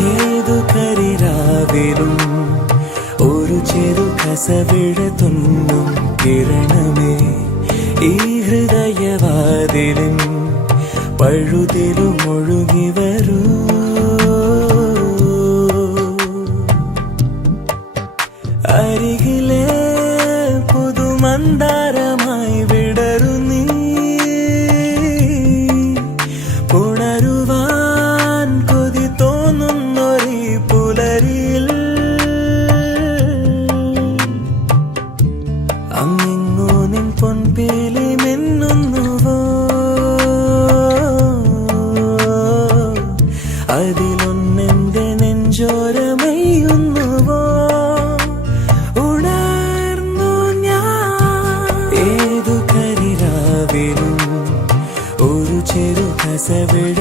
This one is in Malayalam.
ഏതു കരിരാവിലും ഒരു ചെറു കസവിഴ തുന്നും കിരണമേ ഈ ഹൃദയവാതിലും പഴുതിലും ഒഴുകി വരൂ. അരികിലെ പുതുമന്ദാരമായി വിടരു നീ, ഉണരുവാൻ കൊതി തോന്നുന്നൊരീ പുലരിയിൽ. അങ്ങിങ്ങോ നിൻ പൊൻപേലി മിന്നുന്നുവോ, അതിലൊന്നെന്റെ നെഞ്ചോരമയുന്നുവോ. ഉണർന്നു ഞാൻ ഏതു കരിരാവിലും ഒരു ചെറു കസവിഴ